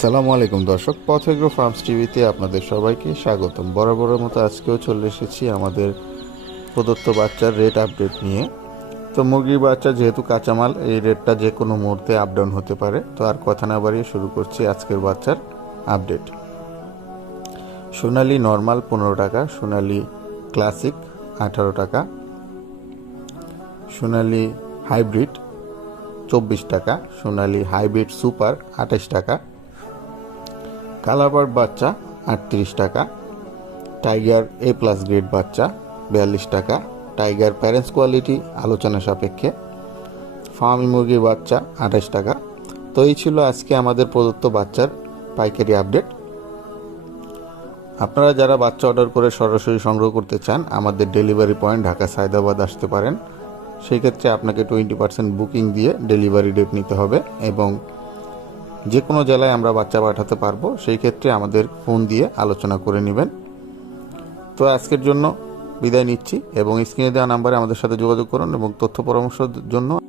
আসসালামু আলাইকুম দর্শক পথেগ্রো ফার্মস টিভিতে আপনাদের সবাইকে স্বাগতম। বরাবরের মতো আজকেও চলে এসেছি আমাদের প্রদত্ত বাচ্চার রেট আপডেট নিয়ে। তো মুরগির বাচ্চা যেহেতু কাঁচামাল, এই রেটটা যে কোনো মুহূর্তে আপ ডাউন হতে পারে। তো আর কথা না বাড়িয়ে শুরু করছি আজকের বাচ্চার আপডেট সোনালি নর্মাল পনেরো টাকা, সোনালি ক্লাসিক আঠারো টাকা, সোনালি হাইব্রিড চব্বিশ টাকা, সোনালি হাইব্রিড সুপার আঠাশ টাকা কালারবার্ড বাচ্চা আটত্রিশ টাকা, টাইগার এ প্লাস গ্রেড বাচ্চা বিয়াল্লিশ টাকা, টাইগার প্যারেন্টস কোয়ালিটি আলোচনা সাপেক্ষে ফার্মি মুরগির বাচ্চা আঠাশ টাকা। তো এই ছিল আজকে আমাদের প্রদত্ত বাচ্চার পাইকারি আপডেট আপনারা যারা বাচ্চা অর্ডার করে সরাসরি সংগ্রহ করতে চান, আমাদের ডেলিভারি পয়েন্ট ঢাকা সায়দাবাদ আসতে পারেন। সেই ক্ষেত্রে আপনাকে টোয়েন্টি পার্সেন্ট বুকিং দিয়ে ডেলিভারি ডেট নিতে হবে এবং যে কোনো জেলায় আমরা বাচ্চা পাঠাতে পারব, সেই ক্ষেত্রে আমাদের ফোন দিয়ে আলোচনা করে নেবেন। তো আজকের জন্য বিদায় নিচ্ছি এবং স্ক্রিনে দেওয়া নাম্বারে আমাদের সাথে যোগাযোগ করুন এবং তথ্য পরামর্শের জন্য